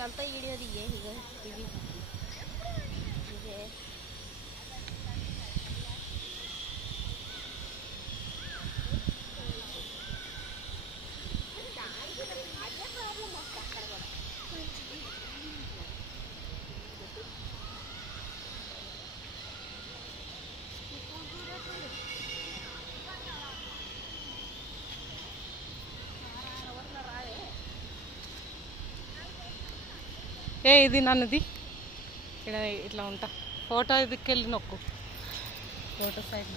ఇదంతా వీడియో దిగే ఇవి ఇదే ఏ ఇది నన్నది ఇక్కడ ఇట్లా ఉంటా ఫోటో ఇదికెళ్ళి నొక్కు ఫోటో సైడ్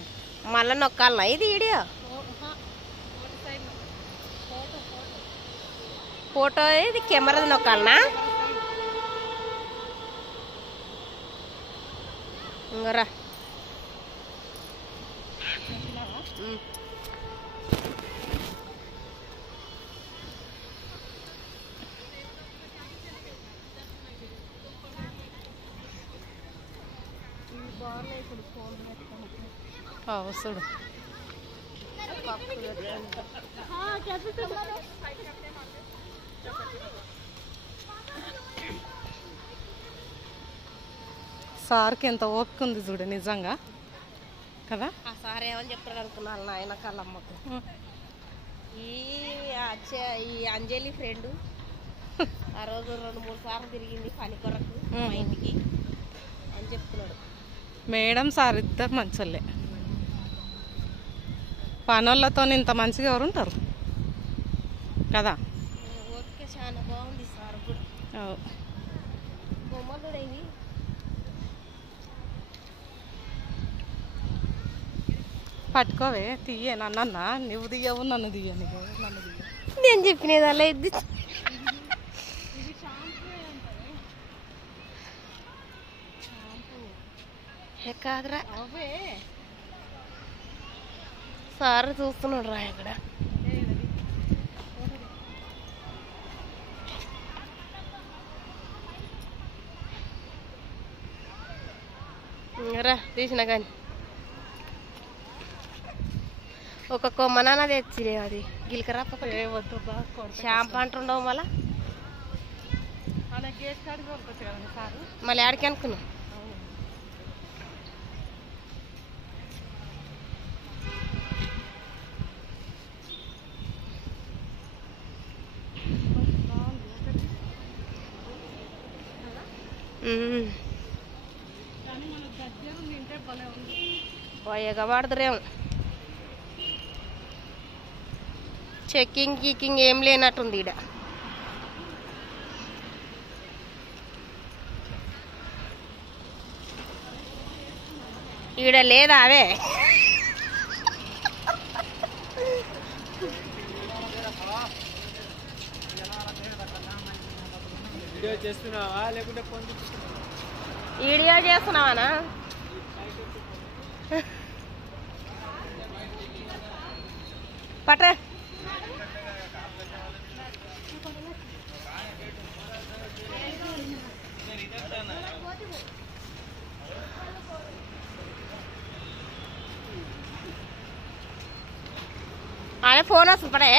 మళ్ళీ నొక్కాలనా ఇది వీడియో ఫోటో ఇది కెమెరాది నొక్కాలనా ఇంకరా చూడు సార్కి ఎంత ఓపిక ఉంది చూడు నిజంగా కదా. ఆ సార్ ఏమని చెప్తాడు అనుకున్నాను నాయన కళ్ళమ్మకు ఈ అంజలి ఫ్రెండ్ ఆ రోజు 2-3 సార్లు తిరిగింది పని కొరకు మా ఇంటికి అని చెప్తున్నాడు. మేడం సార్ ఇద్దరు మంచోళ్ళే. పనోళ్ళతో ఇంత మంచిగా ఎవరు ఉంటారు కదా. ఓకే చాలా బాగుంది సార్ కూడా బొమ్మలు ఇవి పట్టుకోవే తీయే నన్న నువ్వు దియ్యవు నన్ను దియ్య నన్ను దియ్య నేను చెప్పినది అలా ఇది కాదురా అవే సార్ చూస్తున్నాడు రా ఇక్కడ రా తీసిన కానీ ఒక కొమ్మనాన తెచ్చిరే అది గిలకరా షాంపూ అంటుండవు మళ్ళా మళ్ళీ ఆడికి అనుకున్నావు. ఎగబడదురేమో చెక్కింగ్ కీకింగ్ ఏం లేనట్టుంది ఈడ. ఈడ లేదా అవే వీడియో చేస్తున్నావానా పట్ట ఆయన ఫోన్ వస్తుంది పడే